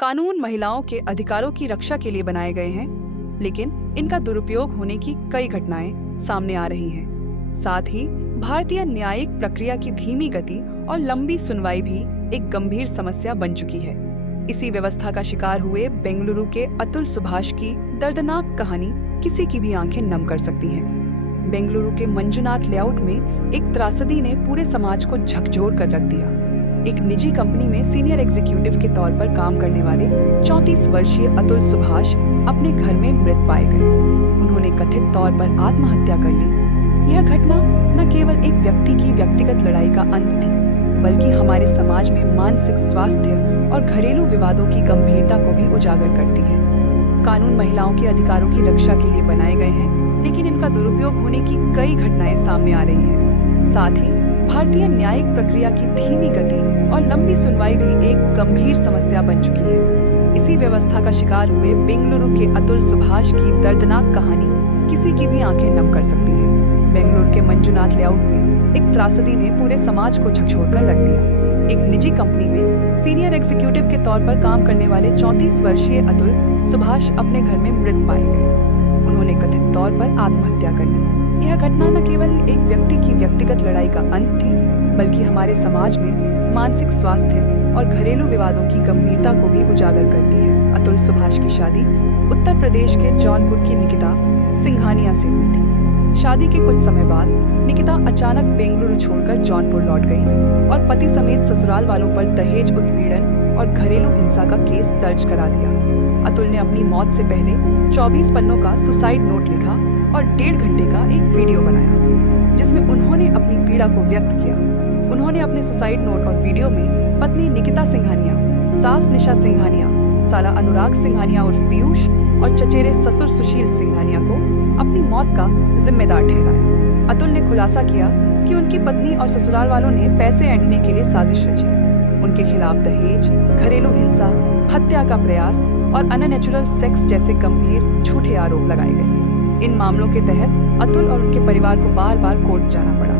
कानून महिलाओं के अधिकारों की रक्षा के लिए बनाए गए हैं, लेकिन इनका दुरुपयोग होने की कई घटनाएं सामने आ रही हैं। साथ ही भारतीय न्यायिक प्रक्रिया की धीमी गति और लंबी सुनवाई भी एक गंभीर समस्या बन चुकी है। इसी व्यवस्था का शिकार हुए बेंगलुरु के अतुल सुभाष की दर्दनाक कहानी किसी की भी आंखें नम कर सकती है। बेंगलुरु के मंजुनाथ लेआउट में एक त्रासदी ने पूरे समाज को झकझोर कर रख दिया। एक निजी कंपनी में सीनियर एग्जीक्यूटिव के तौर पर काम करने वाले 34 वर्षीय अतुल सुभाष अपने घर में मृत पाए गए। उन्होंने कथित तौर पर आत्महत्या कर ली। यह घटना न केवल एक व्यक्ति की व्यक्तिगत लड़ाई का अंत थी, बल्कि हमारे समाज में मानसिक स्वास्थ्य और घरेलू विवादों की गंभीरता को भी उजागर करती है। कानून महिलाओं के अधिकारों की रक्षा के लिए बनाए गए हैं, लेकिन इनका दुरुपयोग होने की कई घटनाएं सामने आ रही हैं। साथ ही भारतीय न्यायिक प्रक्रिया की धीमी गति और लंबी सुनवाई भी एक गंभीर समस्या बन चुकी है। इसी व्यवस्था का शिकार हुए बेंगलुरु के अतुल सुभाष की दर्दनाक कहानी किसी की भी आंखें नम कर सकती है। बेंगलुरु के मंजुनाथ लेआउट में एक त्रासदी ने पूरे समाज को झकझोर कर रख दिया। एक निजी कंपनी में सीनियर एग्जीक्यूटिव के तौर पर काम करने वाले 34 वर्षीय अतुल सुभाष अपने घर में मृत पाए गए। उन्होंने कथित तौर पर आत्महत्या कर ली। यह घटना न केवल एक व्यक्ति की व्यक्तिगत लड़ाई का अंत थी, बल्कि हमारे समाज में मानसिक स्वास्थ्य और घरेलू विवादों की गंभीरता को भी उजागर करती है। अतुल सुभाष की शादी उत्तर प्रदेश के जौनपुर की निकिता सिंघानिया से हुई थी। शादी के कुछ समय बाद निकिता अचानक बेंगलुरु छोड़कर जौनपुर लौट गई और पति समेत ससुराल वालों पर दहेज उत्पीड़न और घरेलू हिंसा का केस दर्ज करा दिया। अतुल ने अपनी मौत से पहले 24 पन्नों का सुसाइड नोट लिखा और 1.5 घंटे का एक वीडियो बनाया, जिसमें उन्होंने अपनी पीड़ा को व्यक्त किया। उन्होंने अपने सुसाइड नोट और वीडियो में पत्नी निकिता सिंघानिया, सास निशा सिंघानिया, साला अनुराग सिंघानिया उर्फ पीयूष और चचेरे ससुर सुशील सिंघानिया को अपनी मौत का जिम्मेदार ठहराया। अतुल ने खुलासा किया कि उनकी पत्नी और ससुराल वालों ने पैसे ऐंठने के लिए साजिश रची। उनके खिलाफ दहेज, घरेलू हिंसा, हत्या का प्रयास और अननेचुरल सेक्स जैसे गंभीर झूठे आरोप लगाए गए। इन मामलों के तहत अतुल और उनके परिवार को बार बार कोर्ट जाना पड़ा।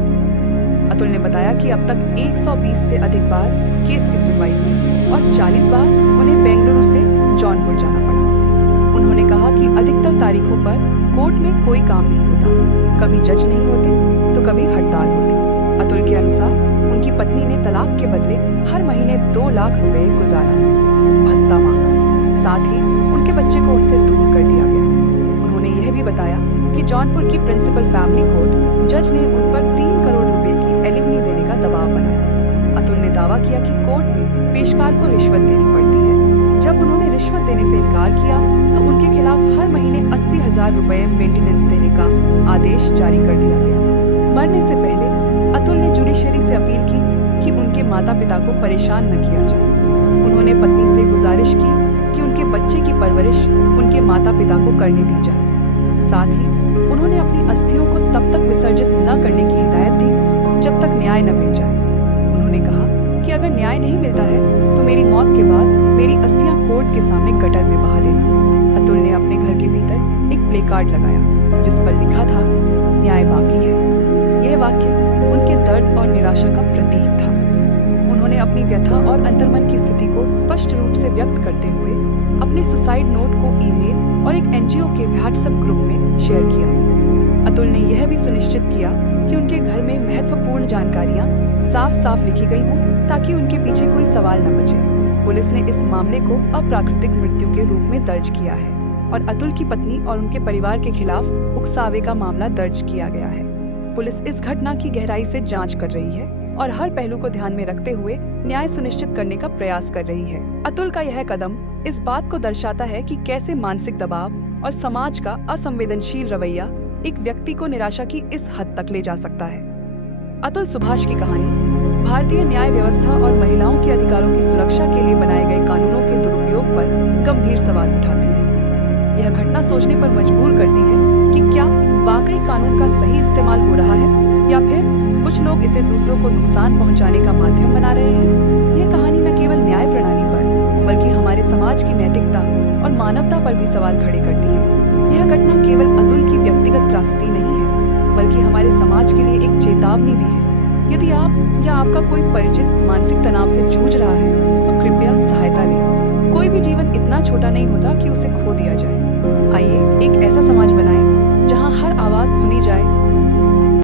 अतुल ने बताया कि अब तक 120 से अधिक बार केस की सुनवाई हुई और 40 बार उन्हें बेंगलुरु से जौनपुर जाना पड़ा। उन्होंने कहा कि अधिकतर तारीखों पर कोर्ट में कोई काम नहीं होता, कभी जज नहीं होते तो कभी हड़ताल होती। अतुल के अनुसार उनकी पत्नी ने तलाक के बदले हर महीने 2 लाख रुपए गुजारा, भत्ता मांगा। साथ ही उनके बच्चे को उनसे दूर कर दिया गया। उन्होंने यह भी बताया कि जौनपुर की प्रिंसिपल फैमिली कोर्ट जज ने उन पर 3 करोड़ रुपए की एलिमनी देने का दबाव बनाया। अतुल ने दावा किया कि कोर्ट में पेशकार को रिश्वत देनी पड़ती है। जब उन्होंने रिश्वत देने से इनकार किया तो उनके खिलाफ हर महीने 80,000 रुपए मेंटेनेंस देने का आदेश जारी कर दिया गया। मरने से पहले अतुल ने जुडिशरी से अपील की कि उनके माता पिता को परेशान न किया जाए। उन्होंने पत्नी से गुजारिश की कि उनके बच्चे की परवरिश उनके माता पिता को करने दी जाए। साथ ही उन्होंने अपनी अस्थियों को तब तक विसर्जित न करने की हिदायत दी जब तक न्याय न मिल जाए। उन्होंने कहा कि अगर न्याय नहीं मिलता है तो मेरी मौत के बाद मेरी अस्थियां कोर्ट के सामने गटर में बहा देना। अतुल ने अपने घर के भीतर एक प्ले कार्ड लगाया जिस पर लिखा था, न्याय बाकी है। यह वाक्य उनके दर्द और निराशा का प्रतीक था। उन्होंने अपनी व्यथा और अंतर्मन की स्थिति को स्पष्ट रूप से व्यक्त करते हुए अपने सुसाइड नोट को ईमेल और एक एनजीओ के व्हाट्सएप ग्रुप में शेयर किया। अतुल ने यह भी सुनिश्चित किया कि उनके घर में महत्वपूर्ण जानकारियां साफ साफ लिखी गई हों ताकि उनके पीछे कोई सवाल न बचे। पुलिस ने इस मामले को अप्राकृतिक मृत्यु के रूप में दर्ज किया है और अतुल की पत्नी और उनके परिवार के खिलाफ उकसावे का मामला दर्ज किया गया है। पुलिस इस घटना की गहराई से जांच कर रही है और हर पहलू को ध्यान में रखते हुए न्याय सुनिश्चित करने का प्रयास कर रही है। अतुल का यह कदम इस बात को दर्शाता है कि कैसे मानसिक दबाव और समाज का असंवेदनशील रवैया एक व्यक्ति को निराशा की इस हद तक ले जा सकता है। अतुल सुभाष की कहानी भारतीय न्याय व्यवस्था और महिलाओं के अधिकारों की सुरक्षा के लिए बनाए गए कानूनों के दुरुपयोग पर गंभीर सवाल उठाती है। यह घटना सोचने पर मजबूर करती है कि क्या वाकई कानून का सही इस्तेमाल हो रहा है या फिर कुछ लोग इसे दूसरों को नुकसान पहुंचाने का माध्यम बना रहे हैं। यह कहानी न केवल न्याय प्रणाली पर बल्कि हमारे समाज की नैतिकता और मानवता पर भी सवाल खड़े करती है। यह घटना केवल अतुल की व्यक्तिगत त्रासदी नहीं है, बल्कि हमारे समाज के लिए एक चेतावनी भी है। यदि आप या आपका कोई परिचित मानसिक तनाव से जूझ रहा है तो कृपया सहायता लें। कोई भी जीवन इतना छोटा नहीं होता कि उसे खो दिया जाए। आइए एक ऐसा समाज बनाएं जहां हर आवाज सुनी जाए